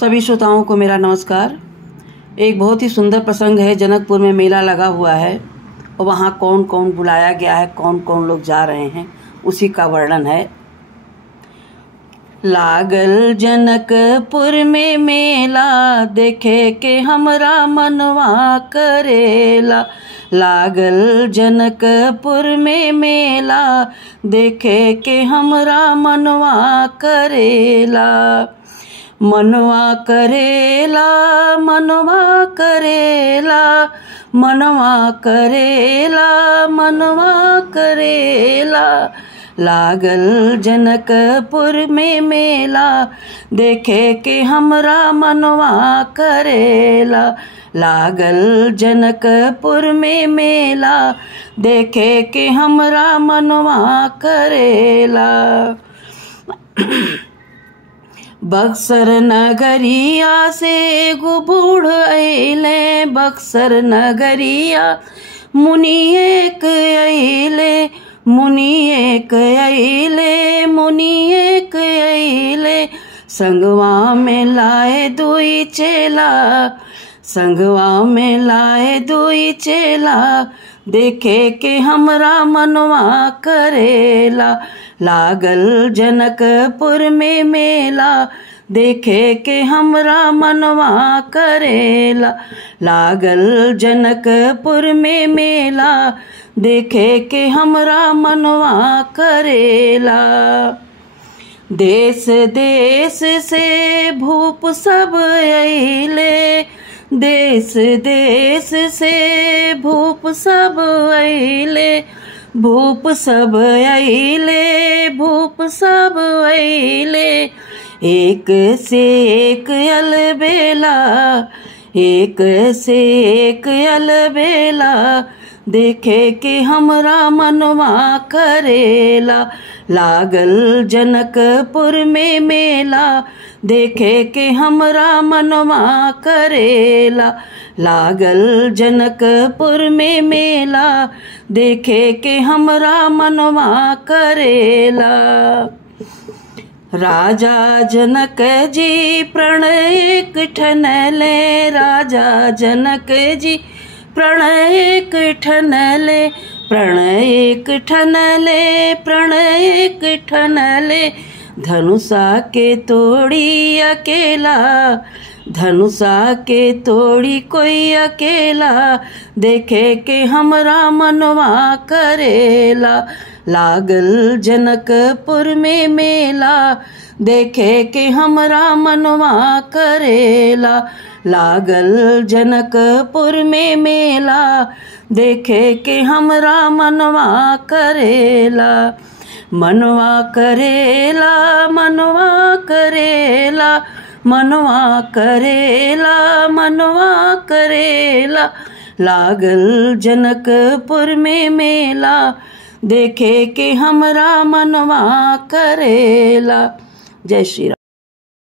सभी श्रोताओं को मेरा नमस्कार। एक बहुत ही सुंदर प्रसंग है। जनकपुर में मेला लगा हुआ है और वहाँ कौन कौन बुलाया गया है, कौन कौन लोग जा रहे हैं, उसी का वर्णन है। लागल जनकपुर में मेला, देखे के हमरा मनवा करेला। लागल जनकपुर में मेला, देखे के हमरा मनवा करेला। मनवा करेला, मनवा करेला, मनवा करेला, मनवा करेला। लागल जनकपुर में मेला, देखे के हमरा मनवा करेला। लागल जनकपुर में मेला, देखे के हमरा मनवा करेला। बक्सर नगरिया से एगो बूढ़ अइले, बक्सर नगरिया मुनि एक अइले, मुनि एक अइले, मुनि एक अइले। संगवा में लाए दुई चेला, संगवा में लाए दुई चेला, देखे के हमरा मनवा करेला। लागल जनकपुर में मेला, देखे के हमरा मनवा करेला। लागल जनकपुर में मेला, देखे के हमरा मनवा करेला। देश देश से भूप सब अइले, देश देश से भूप सब अइले, भूप सब अइले, भूप सब अइले। एक से एक अलबेला, एक से एक अलबेला, देखे के हमरा मनवा करेला। लागल जनकपुर में मेला, देखे के हमरा मनवा करेला। लागल जनकपुर में मेला, देखे के हमरा मनवा करेला। राजा जनक जी प्रणय ठनले, राजा जनक जी प्रणय ठनले, प्रणय ठनले, प्रणय ठनले। धनुषा के तोड़ी अकेला, धनुषा के तोड़ी कोई अकेला, देखे के हमरा मनवा करेला। लागल जनकपुर में मेला, देखे के हमरा मनवा करेला। लागल जनकपुर में मेला, देखे के हमरा मनवा करेला। मनवा करेला, मनवा करेला, मनवा करेला, मनवा करेला। लागल जनकपुर में मेला, देखे के हमरा मनवा करेला। जय श्री राम।